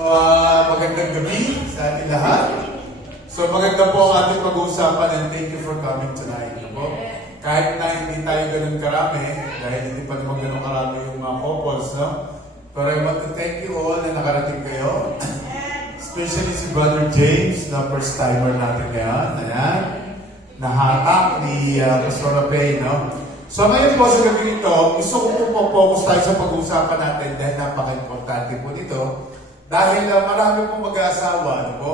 Magandang gabi sa ating lahat. So maganda po ang ating pag-uusapan and thank you for coming tonight. Ano? Kahit na hindi tayo ganun karami, dahil hindi pa naman ganun karami yung mga couples, no? Pero I want to thank you all na nakarating kayo. Especially si Brother James, na first timer natin ngayon. Ayan. Nahatak ni Pastor Rapay, no? So ngayon po sa gabi nito, gusto ko po focus tayo sa pag-uusapan natin dahil napaka-importante po nito. Dahil marami pong mag-aasawa, ano po?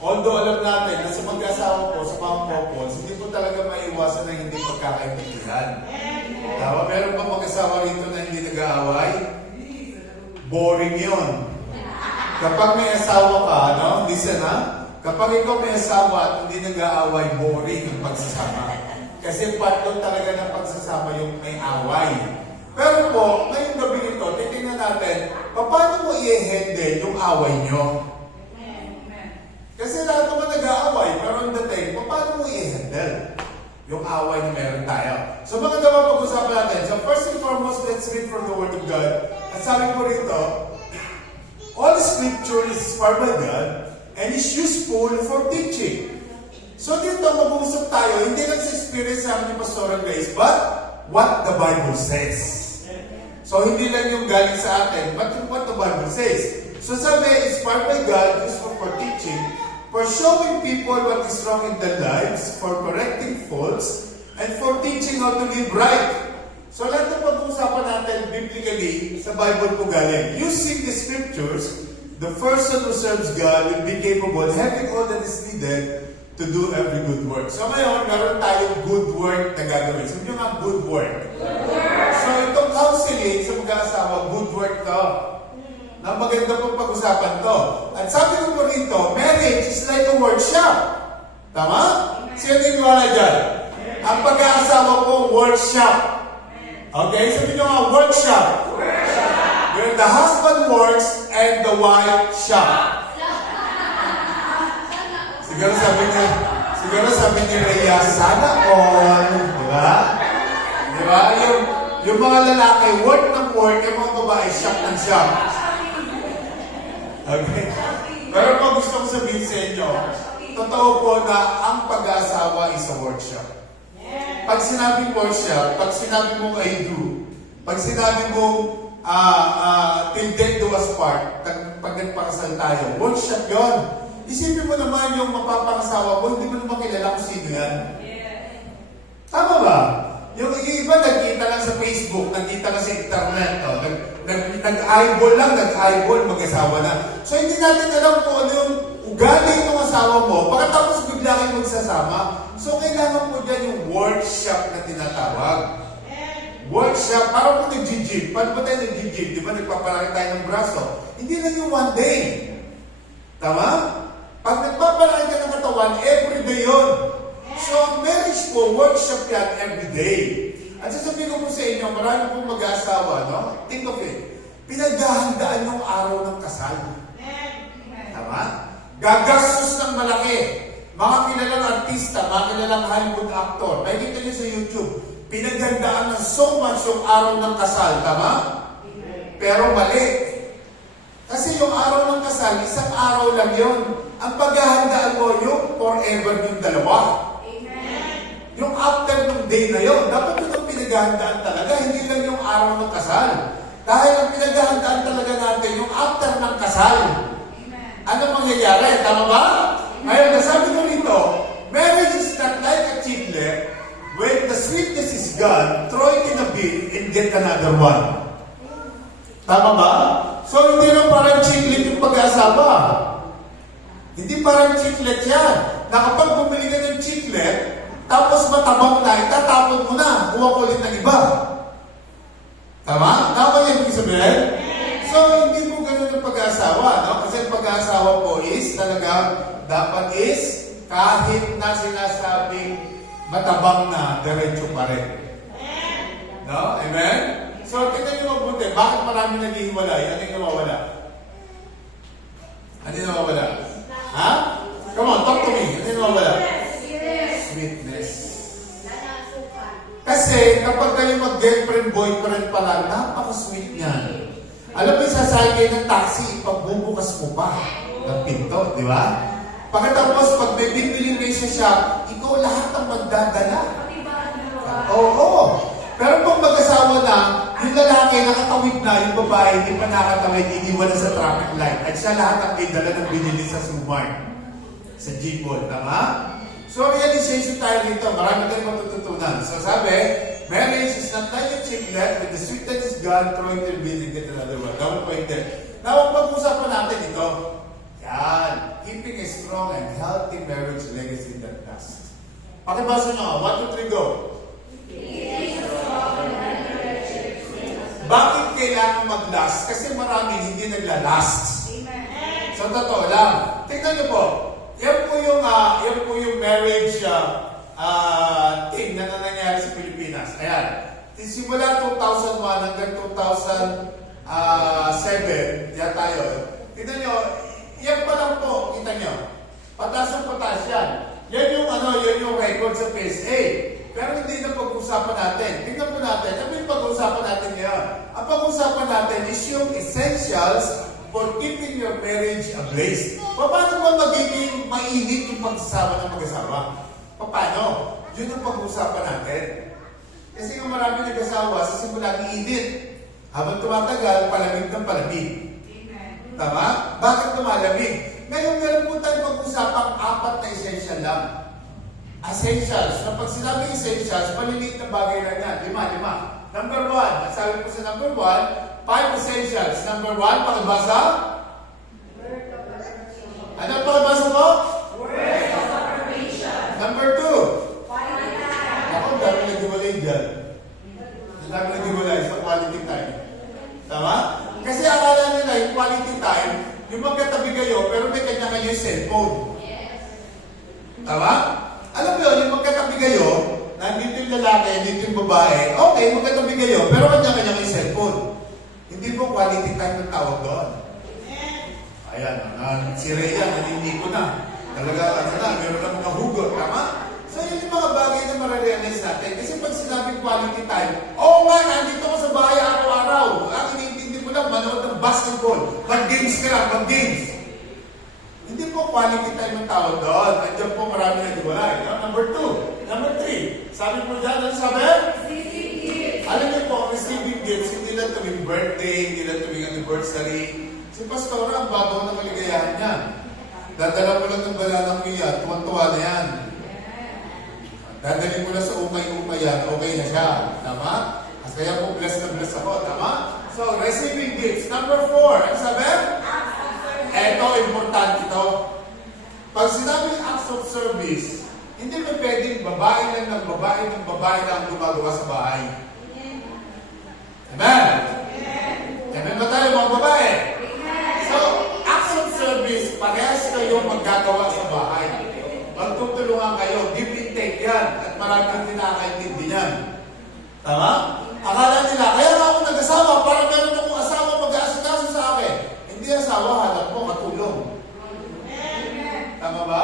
Although alam natin na sa mag-aasawa po, sa mga couples, hindi po talaga maiwasan na hindi pagkakaintindihan. Tama, meron pa mag-asawa rito na hindi nag-aaway? Boring yun. Kapag may asawa ka, no? Listen ha? Kapag ikaw may asawa at hindi nag-aaway, boring yung pagsasama. Kasi part doon talaga ng pagsasama yung may away. Pero po, ngayong gabi nito, titingnan natin, paano mo i-handle yung away nyo? Kasi lahat naman nag-aaway, pero ang dating, paano mo i-handle yung away na meron tayo? So mga dapat pag-usapan natin. So first and foremost, let's read from the Word of God. At sabi ko rito, all Scripture is inspired by God and is useful for teaching. So dito, mag-uusap tayo, hindi lang sa experience namin ni Pastor Grace, but what the Bible says. So, hindi lang yung galing sa atin, but what the Bible says. So, sabi, inspired by God, useful for teaching, for showing people what is wrong in their lives, for correcting faults, and for teaching how to live right. So, lahat ng pag-uusapan natin biblically sa Bible po galing. Using the Scriptures, the person who serves God will be capable, having all that is needed to do every good work. So, ngayon, meron tayong good work na gagawin. Sabi nyo nga, good work. So, itong counseling sa mag-aasawa, good work to. Na maganda pong pag-usapan to. At sabi ko po rito, marriage is like a workshop. Tama? Sino niniwala dyan? Ang pag-aasawa po, workshop. Okay? Sabi nyo nga, workshop. Where the husband works and the wife shop. Siguro sabi ni Rhea, sana all. Diba? Diba? Yung mga lalaki, work ng work, yung mga babae, shop ng shop. Okay? Pero kung gusto kong sabihin sa inyo, totoo po na ang pag-aasawa is a workshop. Pag sinabing workshop, pag sinabi mong I do, pag sinabi mong till death do us part, pag nagpakasal tayo, workshop yon. Isipin mo naman yung mapapangasawa mo, hindi mo naman kilala kung sino yan. Tama ba? Yung iba nagkita lang sa Facebook, nagkita lang sa internet, nag-eyeball lang, nag-eyeball, mag-asawa na. So hindi natin alam kung ano yung ugali ng asawa mo, pagkatapos bigla kayo magsasama. So kailangan mo dyan yung workshop na tinatawag. Workshop, parang kung nag-gym. Paano ba tayo nag-gym? Di ba nagpapalaki tayo ng braso? Hindi lang yung one day. Tama? Pag nagpapalaki ka ng katawan, everyday yun. So, marriage po, workshop yan everyday. At sasabihin ko po sa inyo, marami pong mag-aasawa, no? Think of it. Pinaghahandaan yung araw ng kasal. Tama? Gagastos ng malaki. Mga kilalang artista, mga kilalang Hollywood actor, makikita niyo sa YouTube, pinaghandaan ng so much yung araw ng kasal. Tama? Pero mali. Kasi yung araw ng kasal, isang araw lang yun. Ang paghahandaan mo, yung forever yung dalawa. Amen. Yung after ng day na yun, dapat yun ang pinaghahandaan talaga, hindi lang yung araw ng kasal. Dahil ang pinaghahandaan talaga natin, yung after ng kasal. Amen. Ano mangyayari? Tama ba? Ngayon, nasabi ko nito, marriage is not like a chiclet. When the sweetness is gone, throw it in a bin and get another one. Tama ba? So, hindi lang parang chiclet yung pag-aasawa. Hindi parang chiclet yan. Na kapag bumili ka ng chiclet, tapos matabang na, itatapon mo na. Kuha ko ulit ng iba. Tama? Tama yung ibig sabihin? So, hindi mo ganun ang pag-aasawa. No? Kasi ang pag-aasawa po is, talaga, dapat is, kahit na sinasabing matabang na, diretso pa rin. No? Amen? So, tingnan nyo mabuti. Bakit marami naghihiwalay? Ano yung nawawala? Ano yung nawawala? Ha? Come on, talk to me. Ano yung nawawala? Sweetness. Kasi kapag kayo mag-girlfriend, boyfriend pa lang, napaka-sweet niyan. Alam mo, sasakay kayo ng taxi, ipagbubukas bubukas mo pa ng pinto, di ba? Pagkatapos, pag may bibili kayo sa shop, ikaw lahat ang magdadala. Oo. Pero pag mag-asawa na, yung lalaki nakatawid na, yung babae hindi pa nakatawid, iniwan na sa traffic light. At siya lahat ang may dala ng binili sa Sumart. Sa G-Ball, tama? So, realization tayo dito. Marami tayong matututunan. So, sabi, marriage is not like a chiclet, with the sweet that is gone, throw it in and get another one. Double pointed. Now, pag-usapan natin ito. Yan. Keeping a strong and healthy marriage legacy that lasts. Pakibasa nyo. 1, 2, 3, go. Bakit kailangan mag-last? Kasi maraming hindi nagla-last. So, totoo lang. Tingnan nyo po. Yan po yung marriage thing na nangyari sa Pilipinas. Ayan. Simula 2001 hanggang 2007, yan tayo. Tingnan nyo, yan pa lang po, kita nyo. Pataas ang pataas yan. Yan yung record sa PSA. Pero hindi na pag-uusapan natin. Tingnan po natin, ano yung pag-uusapan natin ngayon? Ang pag-uusapan natin is yung essentials for keeping your marriage ablaze. Paano ba magiging mainit yung pagsasama ng mag-asawa? Paano? Yun ang pag-uusapan natin. Kasi yung marami nag-asawa, sa simula init. Habang tumatagal, palamig ng palamig. Tama? Bakit lumalamig? Ngayon, meron po tayong pag-usapang 4 na essential lang. Essentials. Na pag sinabi essentials, maliliit na bagay lang yan. 5. Number 1. Sabi ko sa number 1, 5 essentials. Number 1, pakibasa? Ano ang pakibasa mo? Words of affirmation. Number 2. Quality time. Ako, dami nag-iwalay dyan. Dami nag-iwalay sa quality time. Tama? Kasi akala nila yung quality time, yung magkatabi kayo, pero may kanya-kanya yung cellphone. Tama? Alam mo yun, yung magkatabi kayo, nandito yung lalaki, nandito yung babae, okay, magkatabi kayo, pero kanya-kanya yung cellphone. Hindi po quality time ng tawag doon. Ayan, si Rhea, nanindi ko na. Talaga, meron lang mga hugot, tama? So, yun yung mga bagay na marirealize natin. Kasi pag sinabing quality time, oo nga, nandito ko sa bahay araw-araw. Ang iniintindi mo lang, manood ng basketball. Mag-games ka lang, mag-games. Hindi po quality time ang tawag doon. Andiyan po marami na diwalay. Number 2. Number 3. Sabi po dyan, ano sabi? Receiving gifts. Alam niyo po, receiving gifts, hindi lang tuwing birthday, hindi lang tuwing anniversary. Si Pastora, ang babaw ng kaligayahan niya. Dadala mo lang ng banana ko yan, tuwan-tuwa na yan. Dadalhin mo lang sa umay-umay yan, okay na siya. Tama? Kaya po blessed na blessed ako. Tama? So, receiving gifts. Number 4. Ano sabi? Eto, importante ito. Pag sinabing acts of service, hindi mo pwedeng babae lang ang gumagawa sa bahay. Amen? Amen ba tayo mga babae? So, acts of service, parehas kayo maggagawa sa bahay. Magtutulungan kayo, give and take yan, at maraming tinakaintindi yan. Tama? Akala nila, kaya nga ako nag-asawa, para meron akong asawa mag-aasikaso sa akin. Hindi asawa, hanap mo, katulong. Tama ba?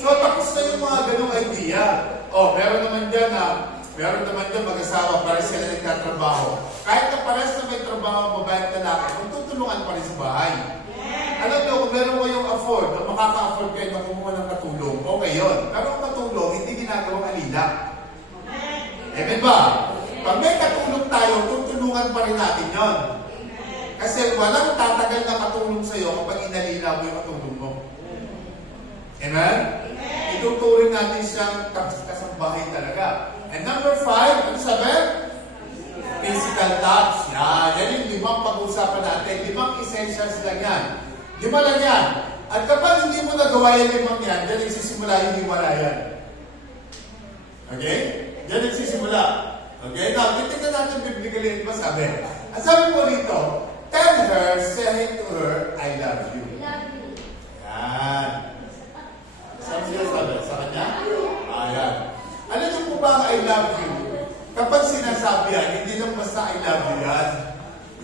So, tapos na yung mga ganong idea. Meron naman dyan mag-asawa, para sila nagtatrabaho. Kahit na pares na may trabaho ang babae at lalaki, magtutulungan pa rin sa bahay. Alam nyo, kung meron kayong afford, o makaka-afford kayo na kumuha ng katulong, okay yun. Pero ang katulong, hindi ginagawang alila. Amen ba? Pag may katulong tayo, tutulungan pa rin natin yun. Kasi walang tatagal na katulong sa'yo kapag inalila mo yung katulong mo. Amen? Ituturing natin siyang kasambahay talaga. And number 5, ano sabi? Physical touch. Yan yung 5 pag-usapan natin. 5 essentials lang yan. 5 lang yan. At kapag hindi mo nagawa yung 5 yan, dyan nagsisimula yung hiwalayan. Okay? Dyan nagsisimula. Okay? Now, titignan natin biblically ito sabi. At sabi mo rito, tell her, say to her, I love you. Yan. Saan siya sabi? Sa kanya? Ayan. Alam niyo po ba ang I love you? Kapag sinasabi yan, hindi lang basta I love you yan.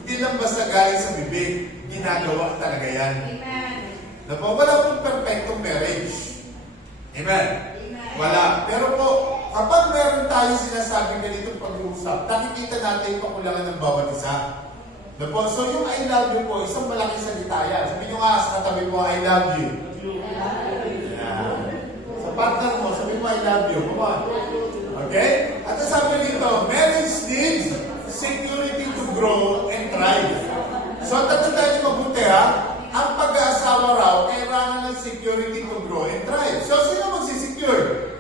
Hindi lang basta galing sa bibig. Ginagawa talaga yan. Amen. Wala pong perfectong marriage. Amen? Wala. Pero po, kapag meron tayo sinasabing ganitong pag-uusap, nakikita natin yung pakulangan ng bawat isa. Ano po? So yung I love you po, isang malaking salita yan. Sabi nyo nga sa katabi mo, I love you. Yan. Sa partner mo, sabi mo, I love you. Come on. Okay? At sabi dito, marriage needs security to grow and thrive. So tatandaan nyo mabuti ha, ang pag-aasawa raw, kailangan ng security to grow and thrive. So sino magsisecure?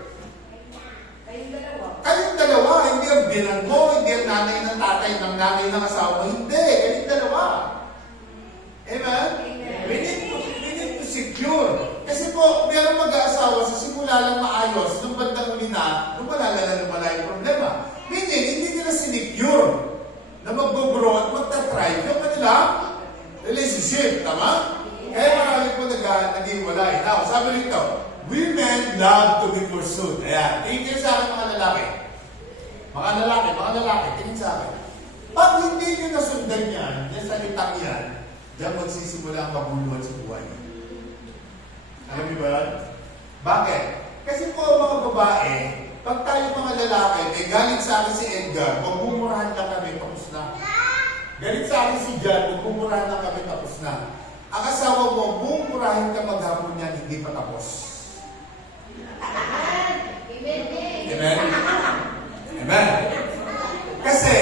Kayong dalawa, hindi ang binan mo, hindi ang nanay ng tatay ng nanay ng asawa, hindi, kayong dalawa. Amen? We need to secure. Kasi po, meron mag-aasawa sa simula lang maayos, nung bandang uli na, lumala yung problema. Meaning, hindi nila sinecure na mag-grow at magta-thrive yung kanilang relationship. Tama? Kaya marami po nag-iwalay. Now, sabi rito, women love to be pursued. Ayan. Tingin kayo sa akin mga lalaki. Mga lalaki, tingin sa akin. Pag hindi nyo nasundan yan, yung salitang yan, diyan magsisimula ang kabuluhan sa buhay. Alam niyo ba yan? Bakit? Kasi po mga babae, pag tayo mga lalaki, may galit sa akin si Edgar, magmumurahan lang kami, tapos na. Galit sa akin si John, magmumurahan lang kami, tapos na. Ang asawa mo, mumurahin ka maghapon niyan, hindi pa tapos. Amen? Amen? Kasi,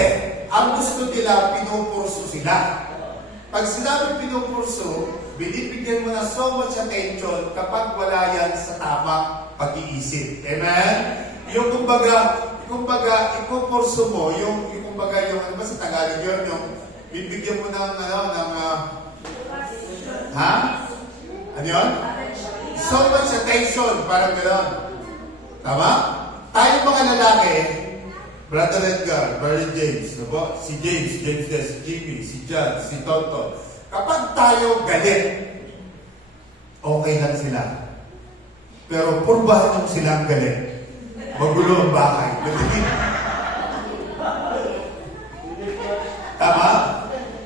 ang gusto nila, pinupurso sila. Pag sinabi pinupurso, binibigyan mo na so much attention kapag wala yan sa tamang pag-iisip. Amen? Yung kumbaga, ipupurso mo, yung ano ba sa Tagalog yun, yung bibigyan mo ng, ano yun? So much attention, parang gano'n. Tama? Tayo mga lalaki, Brother Edgar, Brother James, diba? Si James Des, si Jimmy, si John, si Tonton. Kapag tayo galit, okay lang sila. Pero purbahan nyo silang galit. Magulo ang bahay. Tama?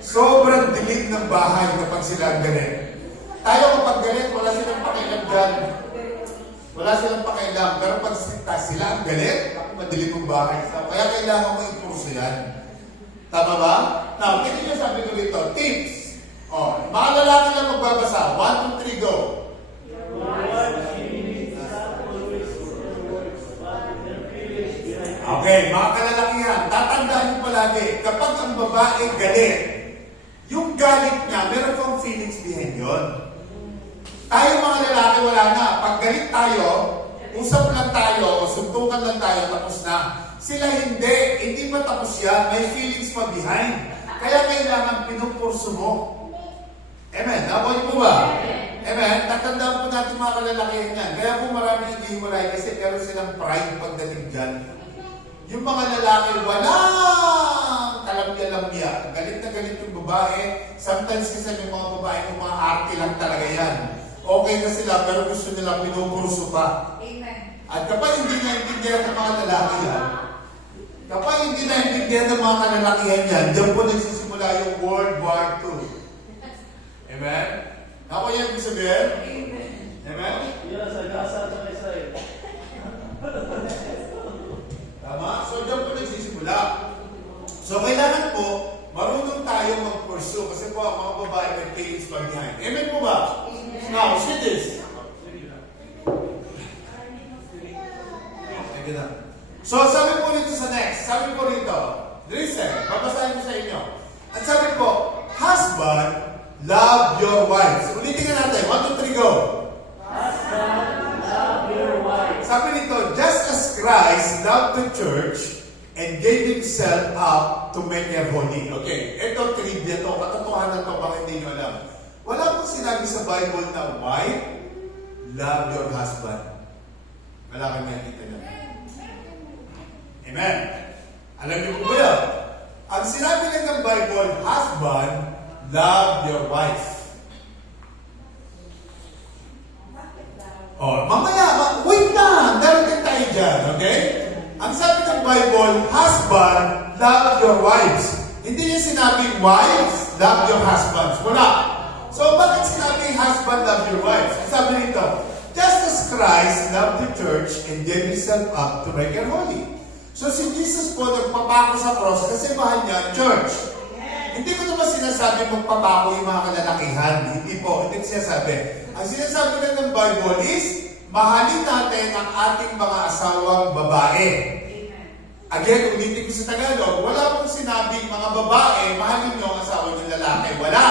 Sobrang dilim ng bahay kapag sila galit. Tayo kapag galit, wala silang pakialam dyan. Wala silang pakialam. Pero pag sila ang galit, ako madilim ang bahay. Kaya kailangan mo i-purso yan. Tama ba? Now, hindi nyo sabi ko dito, tips. Mga lalaki lang magbabasa. 1, 2, 3, go. Okay, mga kalalakihan, tatandaan niyo palagi, kapag ang babae galit, yung galit niya, meron pang feelings behind yun. Tayo mga lalaki, wala na. Pag galit tayo, usap lang tayo, suntukan lang tayo, tapos na. Sila hindi pa tapos yan, may feelings pa behind. Kaya kailangan pinupurso mo. Amen. Nakuha niyo po ba? Amen. Tatandaan po natin mga kalalakihan yan. Kaya po marami naghihiwalay kasi meron silang pride pagdating dyan. Yung mga lalaki, walang kalamya-lamya. Galit na galit yung babae. Sometimes kasi yung mga babae, yung mga arte lang talaga yan. Okay na sila, pero gusto nila pinupurso pa. Amen. At kapag hindi naintindihan ng mga lalaki yan, kapag hindi naintindihan ng mga kalalakihan yan, diyan po nagsisimula yung World War II. Amen? Ako yan ibig sabihin? Amen? Yes, I got sa Israel. Tama? So, diyan po nagsisimula. So, kailangan po, marunong tayo mag-pursue kasi po ang mga babae may feelings pa behind. Amen po ba? Now, see this. So, sabi po rito sa next. Sabi po rito, listen, babasahin ko sa inyo. At sabi po, husband, love your wives. Ulitin nga natin. 1, 2, 3, go. Husband, love your wife. Sabi nito, just as Christ loved the church and gave himself up to make her holy. Okay, ito trivia to, katotohanan to, baka hindi nyo alam. Wala pong sinabi sa Bible na wife, love your husband. Wala kang nakita nyo. Amen. Alam niyo po ba yan? Ang sinabi lang ng Bible, husband, love your wife. Mamaya, wait na! Darating tayo dyan, okay? Ang sabi ng Bible, husband, love your wives. Hindi niya sinabing wives, love your husbands. Wala. So, bakit sinabing husband, love your wives? Ang sabi nito, just as Christ loved the church and gave himself up to make her holy. So, si Jesus po nagpapako sa cross kasi mahal niya ang church. Hindi ko naman sinasabi magpapako yung mga kalalakihan. Hindi po, hindi ko sinasabi. Ang sinasabi lang ng Bible is, mahalin natin ang ating mga asawang babae. Again, ulitin ko sa Tagalog, wala pong sinabing mga babae, mahalin nyo ang asawa ng lalaki. Wala.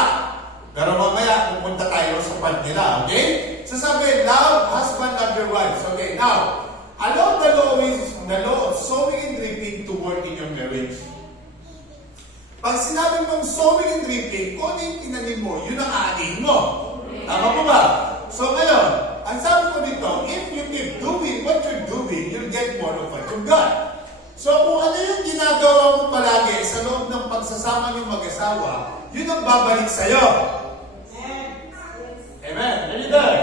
Pero mamaya, pupunta tayo sa part nila. Okay? Sasabi, love, husband, love your wives. Okay, now, allow the law of sowing and reaping to work in your marriage. Pag sinabi mong sowing and reaping, kung ano yung tinanim mo, yun ang aanin mo. Tama po ba? So ngayon, ang sabi ko dito, if you keep doing what you're doing, you'll get more of what you got. So kung ano yung ginagawa mo palagi sa loob ng pagsasama niyong mag-asawa, yun ang babalik sa'yo. Amen. Are you there?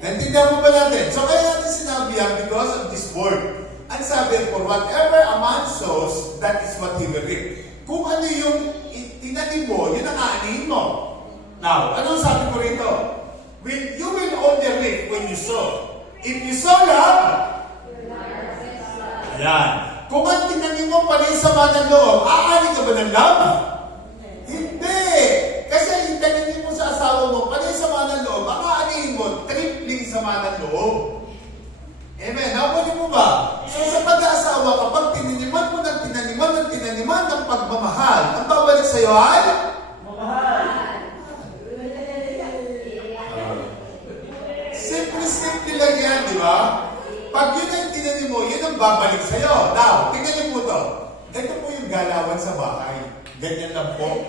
Naintindihan mo ba natin? So kaya natin sinabi yan because of this word. Ang sabi, for whatever a man sows, that is what he will reap. Kung ano yung tinanim mo, yun ang aanihin mo. Now, anong sabi ko rito? You will only reap when you sow. If you sow love, ayan. Kung ang tinanim mo pala yung sama ng loob, aani ka ba ng love? Hindi. Kasi yung tinanim mo sa asawa mo, pala yung sama ng loob, ang aanihin mo, tripling sama ng loob. Amen. Nakunin mo ba? So sa pag-aasawa, kapag tinaniman mo ng tinaniman ng pagmamahal, ang babalik sa'yo ay? Simple lang yan, di ba? Pag yun ang tinanim mo, yun ang babalik sa'yo. Now, tingnan niyo po to. Ito po yung galawan sa bahay. Ganyan lang po.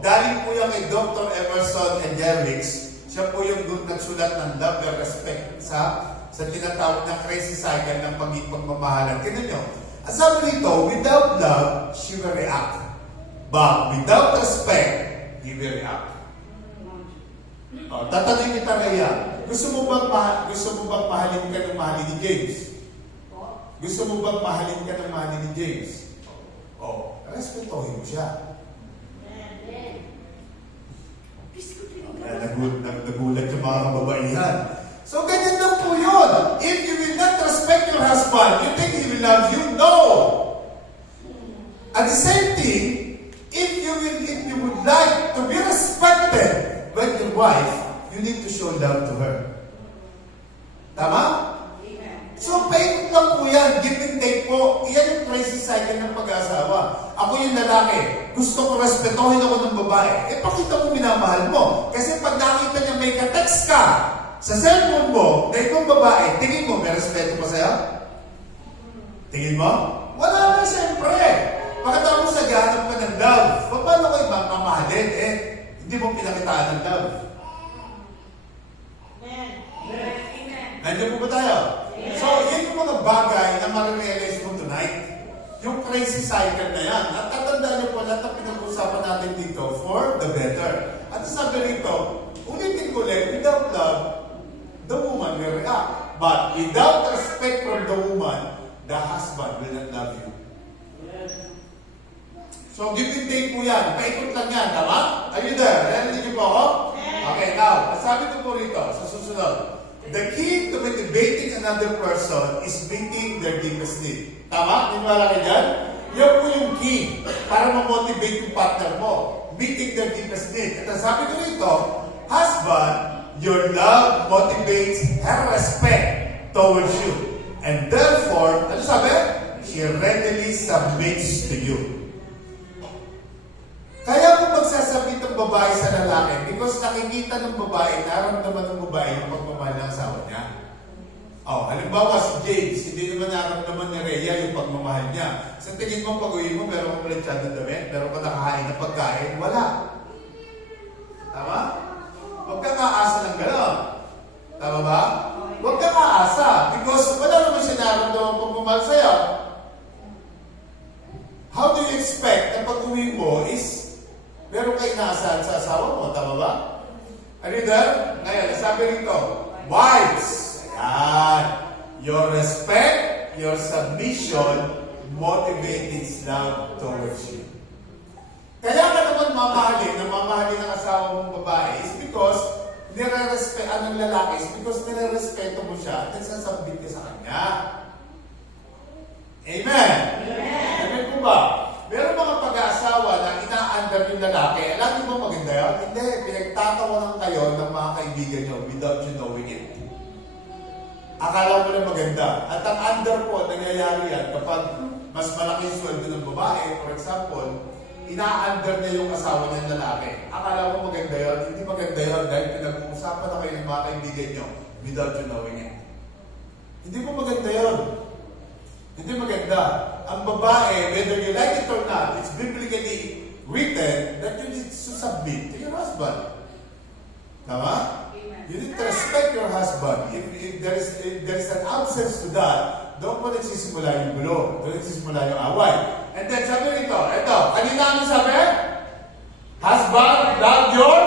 Daling po yung kay Dr. Emerson and Jerricks. Siya po yung nagsulat ng Love and Respect sa tinatawag na crazy cycle ng pagmamahalan. Tingnan nyo. Ang sabi rito, without love, she will react. But without respect, he will react. Tatanungin kita kaya, gusto mo bang mahalin ka ng mahalin ni James? Gusto mo bang mahalin ka ng mahalin ni James? Respetuhin mo siya. Nagulat yung mga kababaihan. So, ganyan lang po yun. If you will not respect your husband, you think he will love you? No! At the same thing, if you would like to be respected by your wife, you need to show love to her. Tama? So, paikot lang po yan. Give and take po. Iyan yung crazy cycle ng pag-asawa. Ako yung lalaki. Gusto ko respetuhin ako ng babae. Pakita mo minamahal mo. Kasi pag nakita niya may ka-text ka sa cellphone mo na itong babae, tingin mo, may respeto pa sa'yo? Tingin mo? Wala na, siyempre. Pagkatapos naghahanap ka ng love, paano kayo mamahalin? Hindi mo pinakitaan ng love. Nandiyan po ba tayo? So, yan yung mga bagay na marirealize mo tonight. Yung crazy cycle na yan. At tatandaan niyo po lahat na pinag-usapan natin dito for the better. At sabi rito, ulitin ko ulit, without love, the woman will react. But without respect from the woman, the husband will not love you. So, give and take po yan. Paikot lang yan, tama? Are you there? Narinig niyo po ako? Okay, now, sabi ko po rito, sa susunod, the key to motivating another person is meeting their deepest need. Tama? Niniwala ka dyan? Yan po yung key para ma-motivate yung partner mo. Meeting their deepest need. At ang sabi ko rito, husband, your love motivates her respect towards you. And therefore, ano sabi? She readily submits to you. Kaya kung magsasabit ng babae sa lalaki, because nakikita ng babae, naramdaman ng babae yung pagmamahal ng asawa niya. Halimbawa si James, hindi naman naramdaman ni Rhea yung pagmamahal niya. Sa tingin mo, pag-uwi mo, meron kang planchado damit, meron kang nakahain na pagkain, wala. Tama? Huwag kang aasa ng gano'n. Tama ba? Huwag kang aasa, because wala naman siya naramdaman ng pagmamahal sa'yo. How do you expect na pag-uwi mo is meron kayo inaasahan sa asawa mo, tama ba? Are you there? Ngayon, sabi rito, wives, ayan, your respect, your submission, motivate his love towards you. Kaya ka naman mamahalin ng asawa mong babae is because ng lalaki is because nire-respeto mo siya at nagsasabit ka sa kanya. Amen? Amen po ba? Meron mga pag-aasawa na ina-under lalaki. Alam niyo ba maganda yun? Hindi, pinagtatawanan kayo ng mga kaibigan nyo without you knowing it. Akala mo na maganda. At ang under po, nangyayari yan kapag mas malaki yung sweldo ng babae, for example, ina-under niya yung asawa ng lalaki. Akala mo maganda yun? Hindi maganda yun dahil pinag-uusapan na kayo ng mga kaibigan nyo without you knowing it. Hindi po maganda yun. Hindi maganda. Ang babae, whether you like it or not, it's biblically written that you need to submit to your husband. Tama? You need to respect your husband. If there is an absence to that, doon po nagsisimula yung gulo. Doon nagsisimula yung away. And then sabi rito, kanina ano sabi? Husband, love your?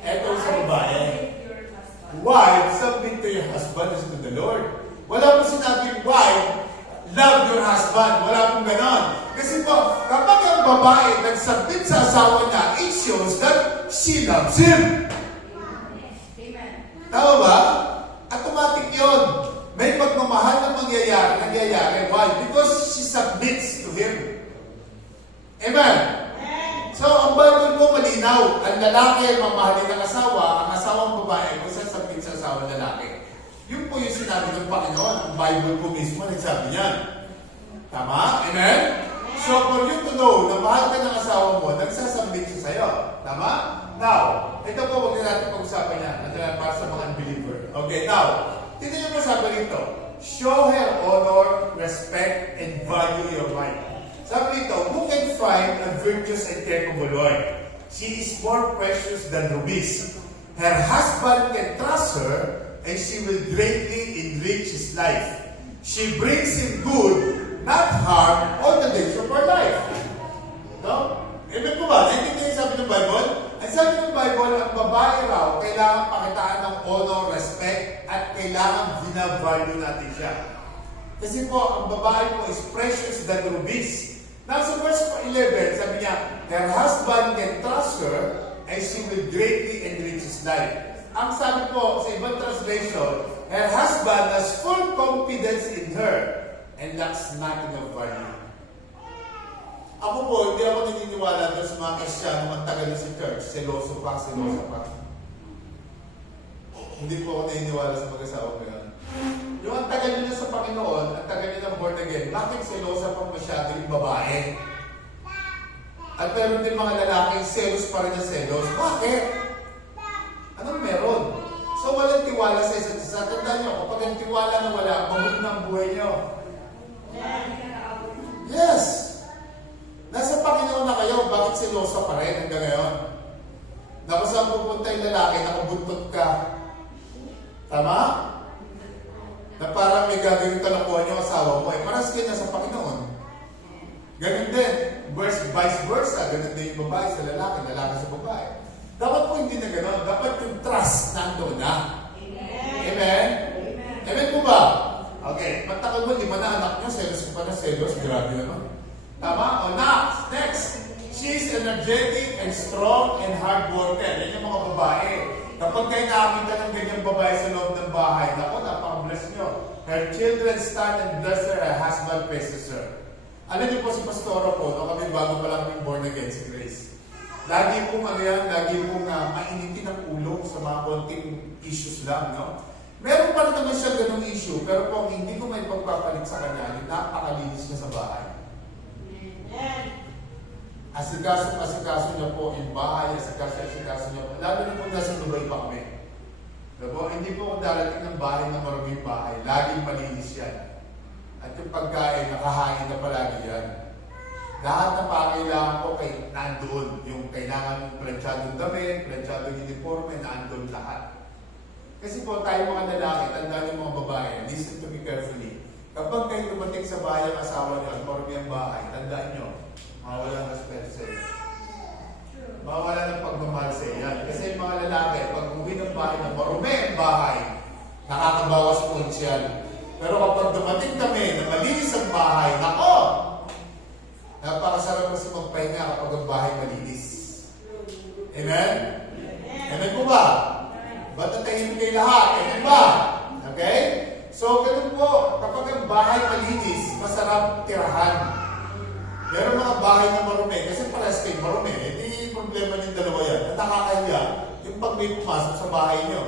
Ito sa babae. Wife, submit to your husband as to the Lord. Wala po sinabing wife, love your husband. Wala pong ganon. Kasi po, kapag ang babae nagsubmit sa asawa niya, it shows that she loves him. Tama ba? Automatic yun. May pagmamahal na nangyayari. Why? Because she submits to him. Amen? So, ang Bible po malinaw. Ang lalaki mamahalin ng asawa, ang asawang babae kung sasabit sa asawang lalaki. Yun po yung sinabi ng Panginoon. Ang Bible po mismo nagsabi niyan. Tama? Amen? So, for you to know na mahal ka ng asawa mo, nagsasabit siya sa'yo. Tama? Now, ito po, huwag na natin pag-usapan yan. Para sa mga unbeliever. Okay, now, tignan niyo po sabi rito. Show her honor, respect, and value your wife. Sabi rito, who can find a virtuous and capable wife? She is more precious than rubies. Her husband can trust her, and she will greatly enrich his life. She brings him good, not harm, all the days of her life. No? Amen po ba? Naintindihan yung sabi ng Bible? Ang sabi ng Bible, ang babae raw, kailangan pakitaan ng honor, respect, at kailangan binavalue natin siya. Kasi po, ang babae po is precious than rubies. Now, sa verse 11, sabi niya, her husband can trust her, and she will greatly enrich his life. Ang sabi po, sa ibang translation, her husband has full confidence in her, and lacks nothing of value. Ako po, hindi ako naniniwala doon sa mga Kristiyanong ang tagal na sa church. Seloso pa. Hindi po ako naniniwala sa mag-asawa ko yan. Yung ang tagal nila sa Panginoon, ang tagal nila born again, bakit selosa pa masyado yung babae? At meron din mga lalaking selos pa rin na selos. Bakit? Anong meron? So walang tiwala sa isa't isa. Tandaan nyo, kapag ang tiwala na wala, mabuti na ang buhay nyo. Yes! Nasa Panginoon na kayo, bakit selosa pa rin hanggang ngayon? Na kung saan pupunta yung lalaki, nakabuntot ka. Tama? Na parang may gagawin kalokohan yung asawa mo, paras kayo na sa Panginoon. Ganun din. Vice versa. Ganun din yung babae sa lalaki, lalaki sa babae. Dapat po hindi na gano'n. Dapat yung trust nandoon na. Amen? Amen po ba? Okay. Matakal mo, 5 na anak nyo, selos pa na selos. Grabe naman. Tama? O next. She's energetic and strong and hard worker. Yan yung mga babae. Kapag kayo nakakita ng ganyang babae sa loob ng bahay, naku, napaka-bless nyo. Her children stand and bless her, her husband praises her. Alam niyo po si Pastora po, no, kami bago pa lang yung born again si Grace. Lagi pong mainitin ang ulo sa mga konting issues lang, no? Meron pa rin naman siya ganung issue, pero po hindi ko may pagpapalit sa kanya, yung napakalinis niya sa bahay. Asikaso niya po yung bahay, asikaso niya po. Lalo na po nasa Dubai pa kami. Diba? Hindi po ako darating ng bahay na maruming bahay. Laging malinis yan. At yung pagkain, nakahain na palagi yan. Lahat ng pangailangan ko kay nandoon. Yung kailangan planchadong damit, planchadong uniforme, nandoon lahat. Kasi po tayo mga lalaki, tandaan yung mga babae, listen to me carefully. Kapag kayo dumating sa bahay ang asawa niyo at marumi ang bahay, tandaan nyo, mawala ng respeto sa iyo. Mawala ng pagmamahal sa iyo. Kasi yung mga lalaki, pag uwi ng bahay na marumi ang bahay, nakakabawas points yan. Pero kapag dumating kami na malinis ang bahay, nako! Napakasarap kasi magpahinga kapag ang bahay malinis. Amen? Amen po ba? Ba't natahimik kayo lahat? Amen ba? Okay? So, ganun po, kapag ang bahay malinis, masarap tirahan. Pero mga bahay na marumi, kasi parehas kayo marumi, hindi problema ng dalawa yan. At nakakahiya, yung pag may pumasok sa bahay nyo.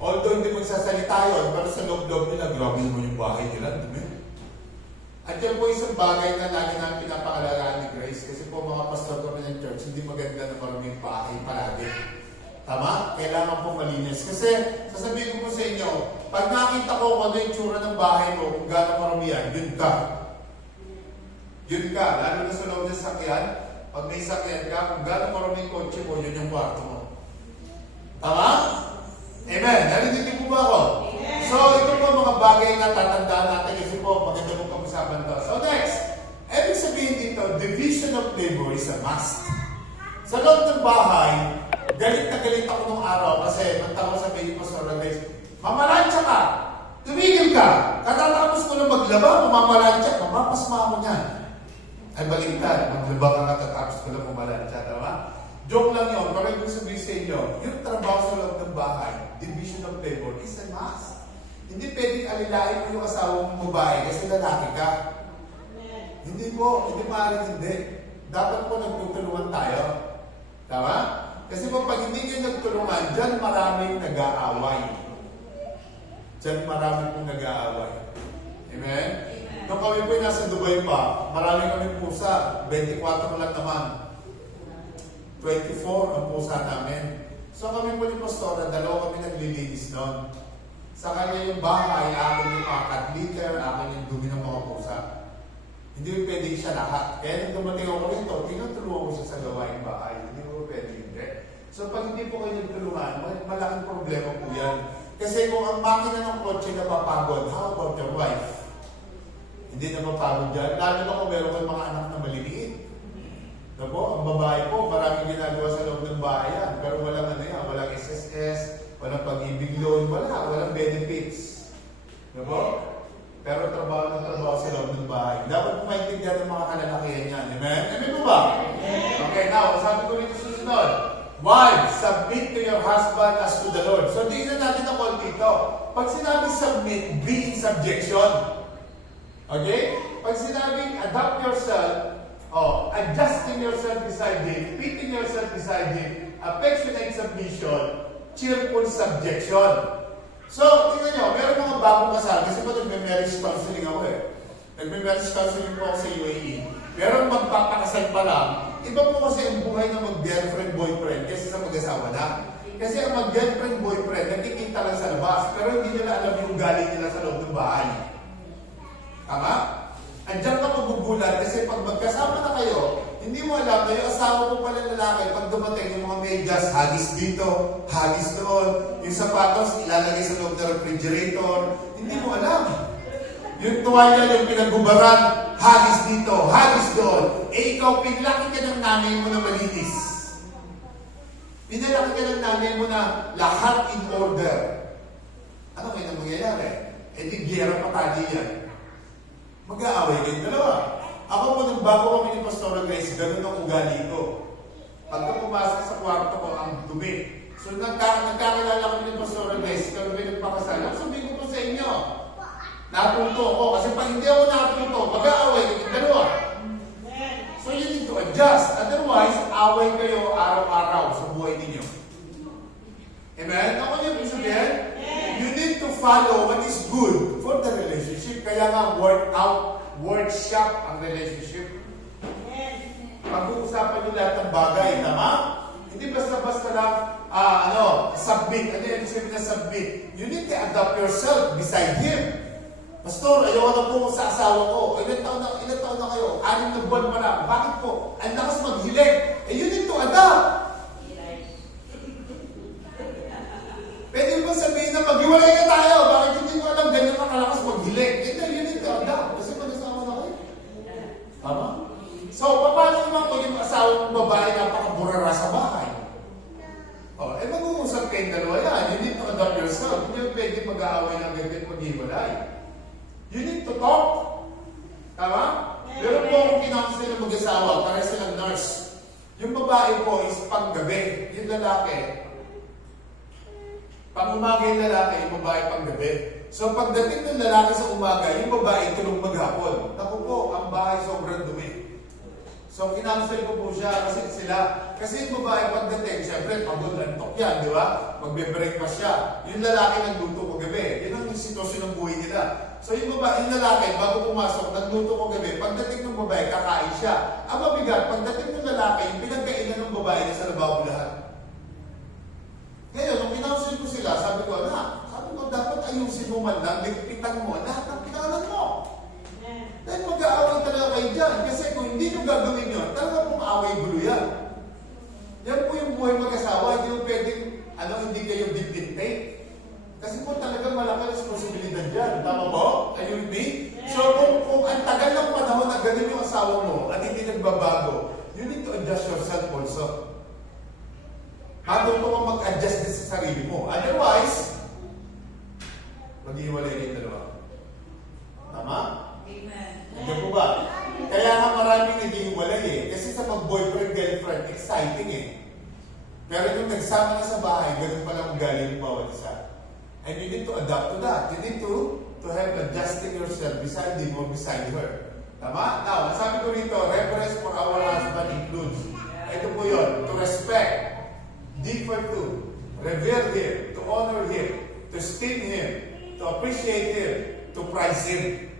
Although hindi magsasalita yun, pero sa loob-loob nila, grabe naman yung bahay nila, dumi. At yan po isang bagay na lagi namin pinapakalagaan ni Grace, kasi po mga pastor kami ng church, hindi maganda na marumi yung bahay palagi. Tama? Kailangan po malinis. Kasi, sasabihin ko po sa inyo, pag nakita ko kung ano yung tsura ng bahay mo, kung gano'ng marumi yan, yun ka. Yun ka. Lalo na sa loob ng sakyan, pag may sakyan ka, kung gano'ng marumi yung kotse mo, yun yung kwarto mo. Tama? Amen. Narinig niyo po ba ako? Amen. So, ito po mga bagay na tatandaan natin kasi po, maganda mong pag-usapan to. So, next. Ibig sabihin dito, division of labor is a must. Sa loob ng bahay, galit na galit ako nung araw kasi magtawag sa baby ko sa guys, mamalansya ka! Tumigil ka! Katatapos ko na maglaba, mamalansya, mapapasma ako niyan. Ay baliktad, maglaba ka katatapos ko na mamalansya, tama? Joke lang yun, pero ibig sabihin sa inyo, yung trabaho sa loob ng bahay, division of labor, is a must. Hindi pwedeng alilain mo yung asawa mong babae kasi lalaki ka. Hindi po, hindi maaaring hindi. Dapat po nagtutulungan tayo. Tama? Kasi po pag hindi kayo nagtulungan, dyan maraming nag-aaway. Dyan maraming pong nag-aaway. Amen? Nung kami po nasa Dubai pa, marami kami pusa. 24 lang naman. 24 ang pusa namin. So kami po ni Pastora, dalawa kami naglilinis noon. Sa kanya yung bahay, akin yung mga cat litter, akin yung dumi ng mga pusa. Hindi pwede siya lahat. Kaya nung dumating ako rito, tinutulungan ko siya sa gawaing bahay. Hindi mo pwede hindi. So pag hindi po kayo nagtulungan, malaking problema po yan. Kasi kung ang makina ng kotse napapagod, how about your wife? Hindi na mapagod dyan. Lalo na kung meron kang mga anak na maliliit. Diba? Ang babae po, maraming ginagawa sa loob ng bayan. Pero walang ano yan, walang SSS, walang pag-ibig loan, walang benefits. Diba? Pero trabaho na trabaho sa loob ng bahay. Dapat po maintindihan ng mga kalalakihan yan. Amen? Amen po ba? Okay, now, sabi ko dito susunod. Wives, submit to your husband as to the Lord. So, tingnan natin ang call dito. Pag sinabi submit, be in subjection. Okay? Pag sinabi adapt yourself, adjusting yourself beside him, fitting yourself beside him, affectionate submission, cheerful subjection. So, tingnan nyo, meron mga bagong kasal. Kasi po nagme-marriage counseling ako eh. Nagme-marriage counseling po ako sa UAE. Pero magpapakasal pa lang, iba po kasi ang buhay ng mag-girlfriend-boyfriend kaysa sa mag-asawa na. Kasi ang mag-girlfriend-boyfriend, nakikita lang sa labas, pero hindi nila alam yung galing nila sa loob ng bahay. Tama? Andiyan ka magugulat kasi pag magkasama na kayo, hindi mo alam na yung asawa mo pala lalaki, pag dumating yung mga medyas, hagis dito, hagis doon, yung sapatos, ilalagay sa loob ng refrigerator, hindi mo alam. Yung tuwalya, yung pinagubaran, hagis dito, hagis doon. Eh ikaw, pinlaki ka ng nanay mo na malinis. Pinalaki ka ng nanay mo na lahat in order. Ano kayo na mangyayari? Eh di giyera patali yan. Mag-aaway kayong dalawa. Ako po, nung bago kami ni Pastora guys, ganun ang ugali ko. Pagka pumasok sa kwarto ko, ang dumi. So nagkakilala kami ni Pastora guys, kami nagpakasal. Ang sabihin ko po sa inyo, natuto ako. Kasi pag hindi ako natuto, mag-aaway kayong dalawa. So you need to adjust. Otherwise, away kayo araw-araw sa buhay ninyo. Amen? Ako niyo ibig sabihin? You need to follow what is good for the relationship. Kaya nga, workshop ang relationship. Pag-uusapan nyo lahat ng bagay, tama? Hindi basta-basta lang, submit. Ano yung sabihin na submit? You need to adapt yourself beside him. Pastor, ayaw na po sa asawa ko. Ilan taon na kayo? 6 na buwan pa lang. Bakit po? Ang lakas maghilig. You need to adapt. Pwede ba sabihin na maghiwalay na tayo? Bakit hindi ko alam ganyan ka kalakas maghilig? You need to adapt. Kasi mag-asawa na kayo. Tama? So, paano naman kung yung asawa ng babae napakaburara sa bahay? Mag-uusap kayong dalawa yan. You need to adapt yourself. Hindi pwede mag-aaway ng ganyan maghiwalay. You need to talk. Tama? Pero po kung kinakasal ng mag-asawa, para silang nurse. Yung babae po is panggabi. Yung lalaki, pang umaga yung lalaki, yung babae panggabi. So pagdating ng lalaki sa umaga, yung babae tulog maghapon. Naku po, ang bahay sobrang dumi. So kinansel ko po siya kasi yung babae pagdating, syempre pagod antok yan, di ba? Magbe-breakfast siya. Yung lalaki nagluto ko gabi. Yun ang sitwasyon ng buhay nila. So yung babae, yung lalaki, bago pumasok, nagluto ko gabi. Pagdating ng babae, kakain siya. Ang mabigat, pagdating ng lalaki, yung pinagkainan ng babae na sa labaw lahat. Ngayon, nung kinansel ko sila, sabi ko, dapat ayusin mo man lang, ligpitan mo lahat ng pinangalan mo. Dahil mag-aaway talaga kayo dyan. Kasi kung hindi nyo gagawin yun, talaga pong away-gulo yan. Yan po yung buhay mag-asawa. Hindi yung pwedeng, hindi kayo dictate. Kasi po talaga malaki responsibilidad dyan. Tama po? Are you with me? So kung ang tagal ng panahon na ganun yung asawa mo at hindi nagbabago, you need to adjust yourself also. Matuto ka mag-adjust din sa sarili mo. Otherwise, maghiwalay kayong dalawa. Tama? Amen. Hindi po ba? Kaya nga maraming naghiwalay eh. Kasi sa mag-boyfriend, girlfriend, exciting eh. Pero yung nagsama na sa bahay, ganun pala ugali ng bawat isa. And you need to adapt to that. You need to have adjusting yourself beside him or beside her. Tama? Now, sabi ko rito, reverence for our husband includes. Ito po yun, to respect, defer to, revere him, to honor him, to esteem him, to appreciate him, to prize him.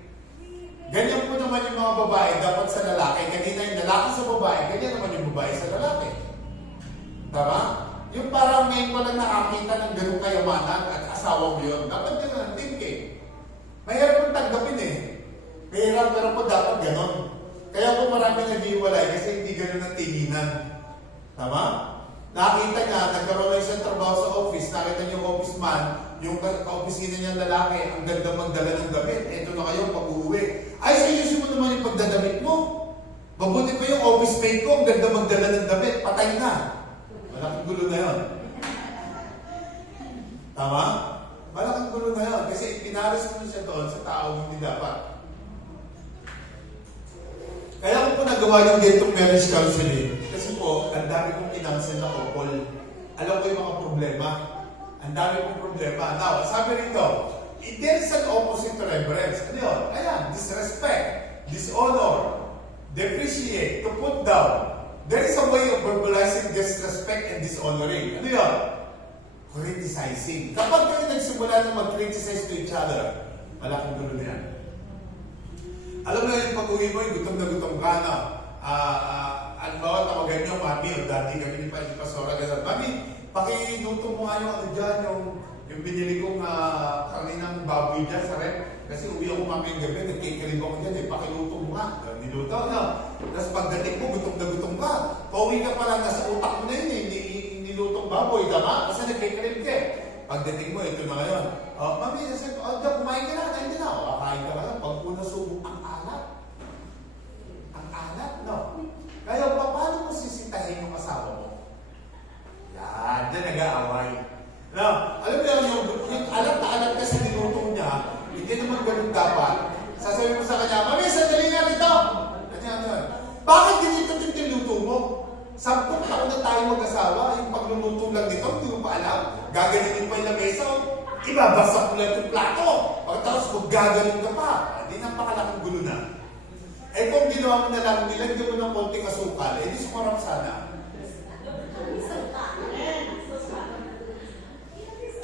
Ganyan po naman yung mga babae dapat sa lalaki. Ganyan yung lalaki sa babae, ganyan naman yung babae sa lalaki. Tama? Yung parang ngayon ko lang nakakita ng ganung kayamanan at asawa mo yun. Dapat yun ang thinking. Mahirap yung tanggapin eh. Mahirap pero po dapat ganon. Kaya po marami nag-iwalay kasi hindi ganon ang tinginan. Tama? Nakita niya, nagkaroon na isang trabaho sa office, nakita niyo yung office man, yung ka-opisina niyang lalaki, ang ganda magdala ng damit. Ito na kayo, pag-uwi. Ay, seryoso mo naman yung pagdadamit mo. Mabuti pa yung office mate ko, ang ganda magdala ng damit. Patay na. Malaking gulo na yun. Tama? Malaking gulo na yun. Kasi pinaris mo siya doon sa taong hindi dapat. Kaya ko po nagawa yung gentong marriage counseling. Kasi po, ang dami kong kinansel na couple. Alam ko yung mga problema. Ang dami kong problema. Now, sabi rito, there is an opposite to reverence. Ano yun? Ayan, disrespect, dishonor, depreciate, to put down. There is a way of verbalizing disrespect and dishonoring. Ano yun? Criticizing. Kapag kayo nagsimula na mag-criticize to each other, malaking gulo na yan. Alam mo yung pag-uwi mo, yung gutom na gutom ka na. Bawa tawagan nyo, mami, o dati kami ni Pastora, gano'n. Mami, pakiluto mo nga yung ano dyan, yung binili kong kaninang baboy dyan sa rep. Kasi uwi ako mami yung gabi, nagkikilig ako dyan, pakiluto mo nga. Niluto, no? Tapos pagdating mo, gutom na gutom ka. Pauwi ka pa lang, nasa utak mo na yun, nilutong baboy, tama? Kasi nagkikilig ka eh. Pagdating mo, ito na ngayon. Mami, kasi, kumain ka na, hindi na. Kakain ka na, pag una subok, ang alat. Ang alat, no? Kaya paano mo sisitahin yung asawa mo? Yan, dyan nag-aaway. Now, alam mo yung alat na alat kasi niluto niya, hindi naman ganun dapat. Sasabihin mo sa kanya, mami, sandali nga rito! Ganyan. Bakit ganito yung niluto mo? 10 taon na tayo mag-asawa, yung pagluluto lang nito, hindi mo pa alam. Gaganinin pa yung lamesa, ibabasa mo lang yung plato. Pagkatapos maggaganin ka pa. Hindi napakalaking gulo na. Eh kung ginawa mo na lang, nilagyan mo ng konting asukal, eh di sumarap sana.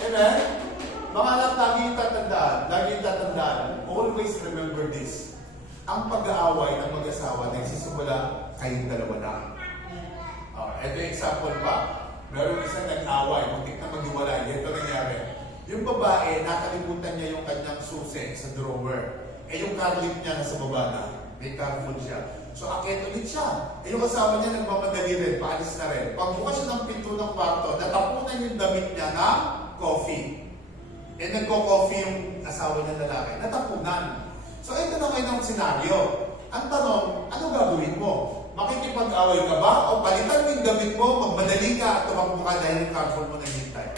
Amen? Mga anak, lagi yung tatandaan, always remember this. Ang pag-aaway ng mag-asawa, nagsisimula kayong dalawa lang. Ito yung example pa. Meron isang nag-away, muntik na mag-iwalay. Ito nangyari. Yung babae, nakalimutan niya yung kanyang susi sa drawer. Eh yung car lift niya nasa baba na. May car full siya. So akit ulit siya. Eh yung kasama niya nagmamadali rin, paalis na rin. Pagbukas siya ng pinto ng kwarto, natapunan yung damit niya ng coffee. Eh nagko-coffee yung asawa niya lalaki. Natapunan. So ito na ngayon ang senaryo. Ang tanong, ano gagawin mo? Makikipag-away ka ba? O palitan mo yung damit mo, magmadali ka at tumakbo ka dahil yung careful mo na hintay.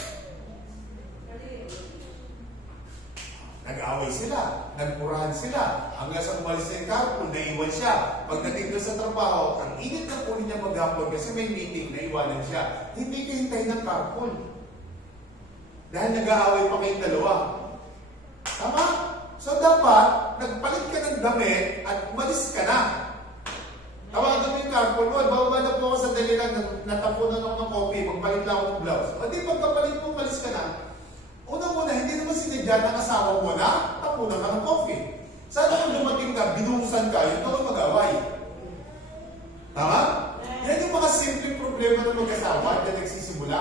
Nag-away sila, nagpurahan sila. Hanggang sa umalis na yung carpool, naiwan siya. Pagdating doon sa trabaho, ang init ng ulo niya maghapon kasi may meeting, naiwanan siya. Hindi ka hintayin ng carpool. Dahil nag-aaway pa kayong dalawa. Tama? So dapat, nagpalit ka ng damit at umalis ka na. Tawagan mo yung carpool mo, bababa na po ako sa dalilan, natapunan ako ng coffee, magpalit lang ako ng blouse. O di, pagkapalit mo, umalis ka na. Unang-una, hindi naman sinadya ng asawa mo na tapunan ka ng coffee. Sana kung dumating ka, binuhusan ka, yun ako mag-away. Tama? Yan yung mga simpleng problema ng mag-asawa na nagsisimula.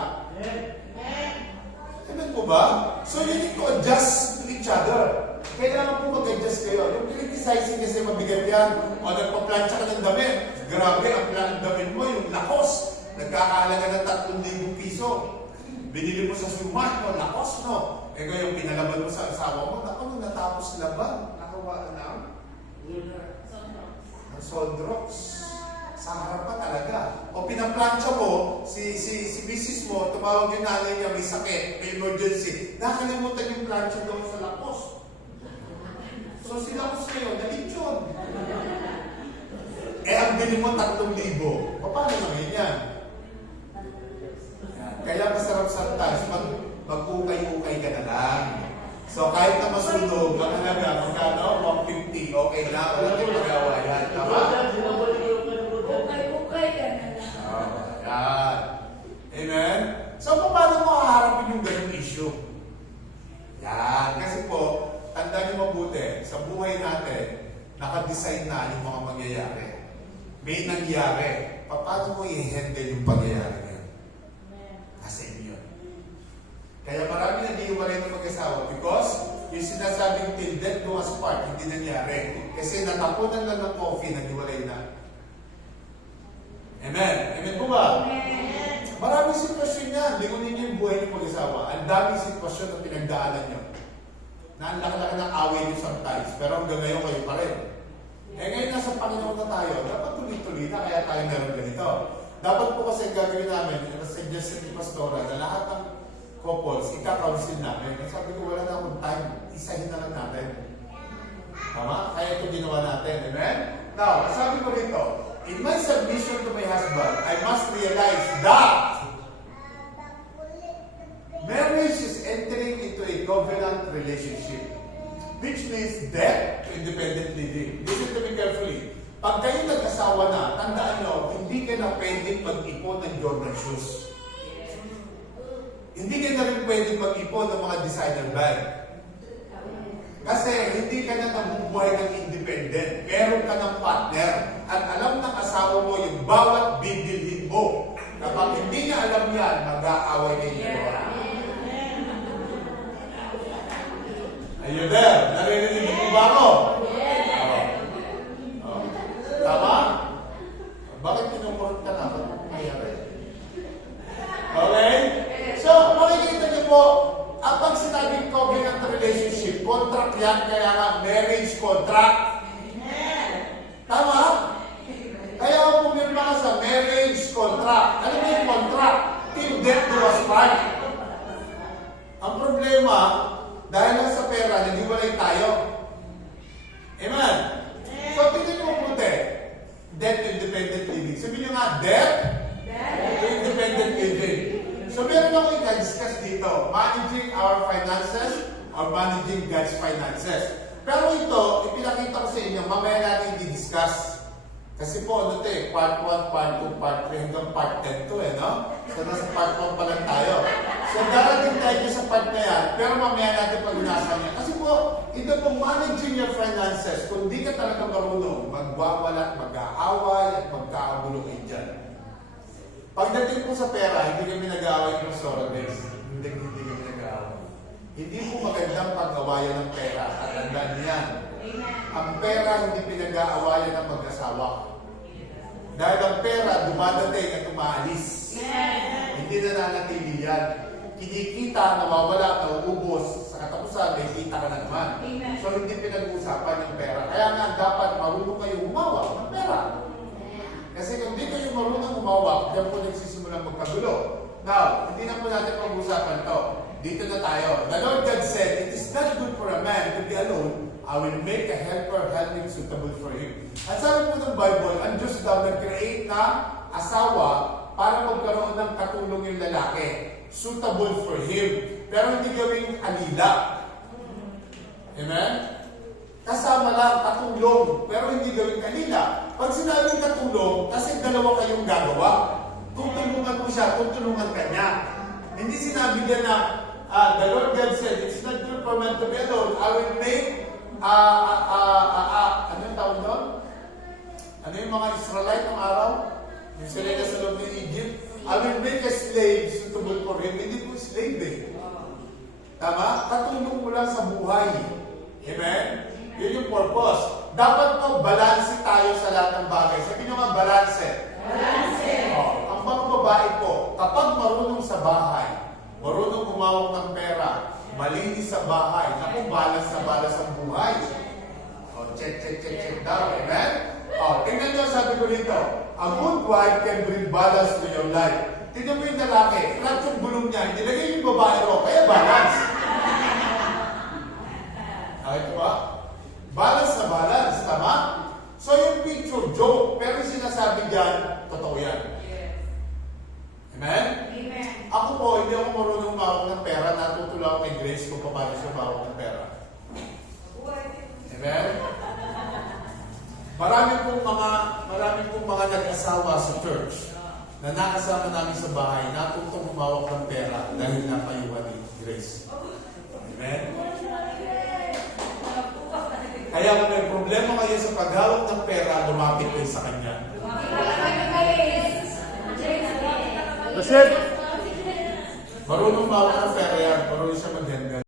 Amen po ba? So you need to adjust to each other. Kailangan po mag-adjust kayo. Yung criticizing kasi mabigat yan. O nagpa-plancha ka ng damit. Grabe, ang damit mo, yung lakos. Nagkakahalaga ng 3,000 piso. Binili mo sa sumat mo, lakos no. Eh yung pinalaban mo sa asawa mo, naku, nung natapos laban, nakawaan na ang Soldrox. Sa harap pa talaga. O pinaplancha mo, si misis mo, tumawag yung nanay niya, may sakit, may emergency. Nakalimutan yung plancha doon sa lakos. So si lakos kayo, nalitsyon. Eh ang bili mo 3,000. Paano naman yan? Kaya masarap sometimes, mag-ukay-ukay ka na lang. So kahit na masunog, ang halaga, magkano? 150, okay na, wala tayong mag-awayan. Tama? Ukay-ukay ka na lang. Yan. Amen? So, paano mo haharapin yung ganung issue? Yan. Kasi po, tandaan niyo mabuti, sa buhay natin, nakadesign na yung mga mangyayari. May nangyari. Paano mo i-handle yung pangyayari ngayon? Nasa inyo yun. Kaya marami na diiwalay ng mag-asawa because yung sinasabing till death do us part, hindi nangyari. Kasi natapunan lang ng coffee, nag-iwalay na. Amen? Amen po ba? Amen. Maraming sitwasyon yan. Lingunin niyo yung buhay niyo mag-asawa. Ang daming sitwasyon na pinagdaanan niyo. Na ang laki-laki ng away niyo sometimes. Pero hanggang ngayon kayo pa rin. Eh ngayon nasa Panginoon na tayo. Dapat tuloy-tuloy na kaya tayo meron ganito. Dapat po kasi gagawin namin, suggestion ni Pastora na lahat ng couples, ika-counsel namin. Sabi ko, wala na akong time. Isahin na lang natin. Tama? Kaya ito ginawa natin. Amen? Now, sabi ko rito, in my submission to my husband, I must realize that marriage is entering into a covenant relationship, which means death to independent living. Listen to me carefully. Pag kayo nag-asawa na, tandaan nyo, hindi ka na pwedeng mag-ipon ng Jordan shoes. Hindi ka na rin pwedeng mag-ipon ng mga designer bag. Kasi hindi ka na nabubuhay ng independent. Meron ka ng partner. At alam ng asawa mo yung bawat bibilhin mo. Kapag hindi niya alam yan, mag-aaway kayo dalawa. Are you there? Naririnig mo ba ako? Oh. Tama? Bakit kinukurot ka na? Bakit nangyari? Okay? So, makikita niyo po, pag sinabing covenant relationship, contract yan, kaya nga marriage contract. Tama? Kaya kung pumirma ka sa marriage contract, ano ba yung contract? Till death do us part. Ang problema, dahil lang sa pera, nag-iwalay tayo. Amen? So, tingnan mo puti. Death to independent living. Sabihin nyo nga, death to independent living. So, meron ako i-discuss dito. Managing our finances or managing God's finances. Pero ito, ipinakita ko sa inyo, mamaya natin i-discuss. Kasi po, ano ito part 1, part 2, part 3, hanggang part 10 to no? So, nasa part 1 pa lang tayo. So, darating tayo sa part na yan, pero mamaya natin pag-unasan niya. Kasi po, ito po, managing your finances, kung di ka talaga marunong, magwawalat, mag-aaway, at magkakagulo kayo dyan. Pagdating po sa pera, hindi kami nag-aaway ng Pastora Grace. Hindi kami nag-aaway. Hindi po magandang pag-awayan ng pera at tandaan niyan. Ang pera hindi pinag-aawayan ng mag-asawa. Dahil ang pera dumadating at umaalis. Hindi na nanatili yan. Kinikita, nawawala, nauubos. Sa katapusan, may kita ka na naman. So hindi pinag-uusapan yung pera. Kaya nga dapat marunong kayo humawak ng pera. Kasi kung di kayo marunong humawak, diyan po nagsisimulang magkagulo. Now, hindi na po natin pag-usapan to. Dito na tayo. The Lord God said, it is not good for a man to be alone. I will make a helper helping suitable for him. At sabi po ng Bible, ang Diyos daw nag-create na asawa para magkaroon ng katulong yung lalaki. Suitable for him. Pero hindi gawing alila. Amen? Kasama lang, katulong, pero hindi gawin kanila. Pag sinabing katulong, kasi dalawa kayong gagawa. Tutulungan mo siya, tutulungan ka niya. Hindi sinabi niya na, the Lord God said, it's not good for man to be alone. I will make, ano yung tawag doon? Ano yung mga Israelite ng araw? Yung sila na sa loob ng Egypt? I will make a slave suitable for him. Hindi po slave eh. Tama? Katulong mo lang sa buhay. Amen? Yun yung purpose. Dapat po, balanse tayo sa lahat ng bagay. Sabi nyo nga, balanse. Balanse. Ang mga babae po, kapag marunong sa bahay, marunong humawak ng pera, malinis sa bahay, naku, balas na balas ang buhay. Check daw. Amen? Tingnan nyo, sabi ko dito, a good wife can bring balance to your life. Tingnan mo yung lalaki, flat yung gulong niya, nilagay yung babae ro, kaya balance. Ito ba? Balance na balance, tama? So yung picture, joke, pero yung sinasabi diyan, totoo yan. Amen? Amen. Ako po, hindi ako marunong humawak ng pera, natutulang ako kay Grace kung paano siya humawak ng pera. Amen? Marami pong mga nag-asawa sa church na nakasama namin sa bahay, natutong humawak ng pera dahil napayuhan ni Grace. Amen? Kaya kung may problema kayo sa paghawak ng pera, lumapit kayo sa Kanya. That's it. Marunong humawak ng pera yan, marunong siya mag-handle.